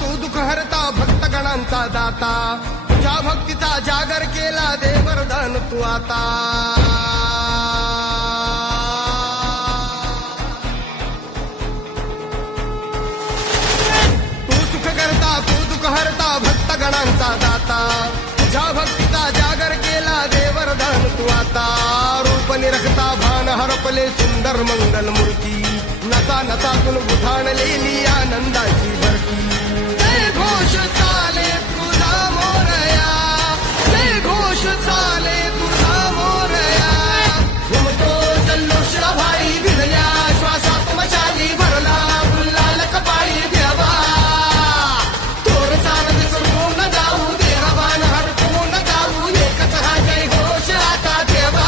तू दुःख हरता भक्तगणांचा दाता तुझ्या भक्तीचा जागर केला दे वरदान तू आता तू सुख करता तू दुःख हरता भक्तगणांचा दाता तुझ्या भक्तीचा जागर केला दे वरदान तू आता रूप निरखता भान हरपले सुंदर मंगल मूर्ती नता नतातून उधाणलेली आनंदाची भरती जय घोष चाले तुझा मोरया जय घोष चाले तुझा मोरया घुमतो जल्लोष भाई भिडल्या श्वासात मशाली भरला गुल्लाल कपाळी देवा तोर चाल विसरून न जाऊ देहवान हरपून न जाऊ एकच हा जय घोष आता देवा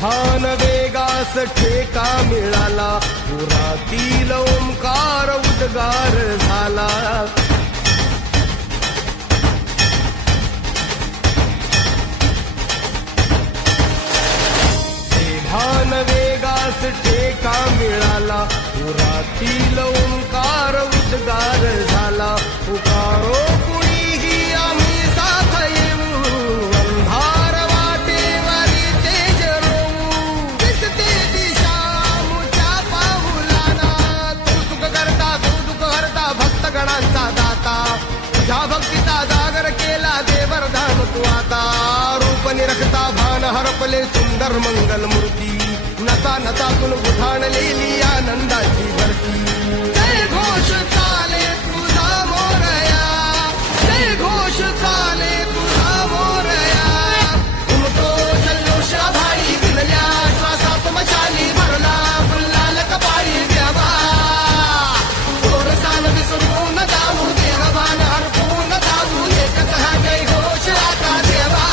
भान वेगास ठेका मिळाला पुरातील ओंकार उद्गार झाला भान वेगास ठेका मिळाला पुरातील ओंकार उद्गार झाला पुकारो कुणीही आम्ही साथ येऊ अंधार वाटेवरी तेज रोवू दिसते दिशा मुच्या पाऊलाना तू सुख करता तू दुःख हरता भक्तगणांचा दाता तुझ्या भक्तीचा जागर केला दे वरदान तू आता रूप निरखता भान हरपले सुंदर मंगल मूर्ती नता नतातून उधाणलेली आनंदाची भरती जय घोष चाले तुझा मोरया जय घोष चाले तुझा मोरया घुमतो जल्लोष भाई भिडल्या श्वासात मशाली भरला गुल्लाल कपाळी देवा तोर सान विसरून न जाऊ देहवान हरपून न जाऊ एकच हा जय घोष आता देवा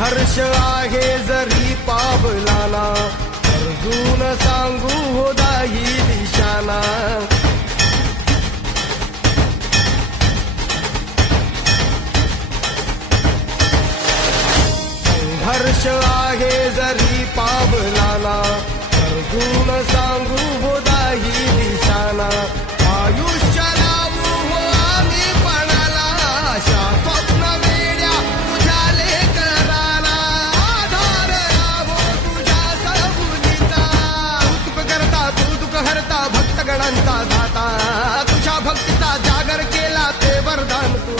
हर्ष आहे जरी पावलाना अर्जुन सांगू हो दाही दिशाना संघर्ष आहे जरी पावलाना अर्जुन सांगू हो दाही दिशाना आयुष्य लावू हो आम्ही पणाला आशा स्वप्न वेड्या तुझ्या लेकराला आधार लाभो तुझ्या सबुलीचा तू सुख करता तू दुःख हरता भक्तगणांचा दाता तुझ्या भक्तीचा जागर केला ते वरदान तू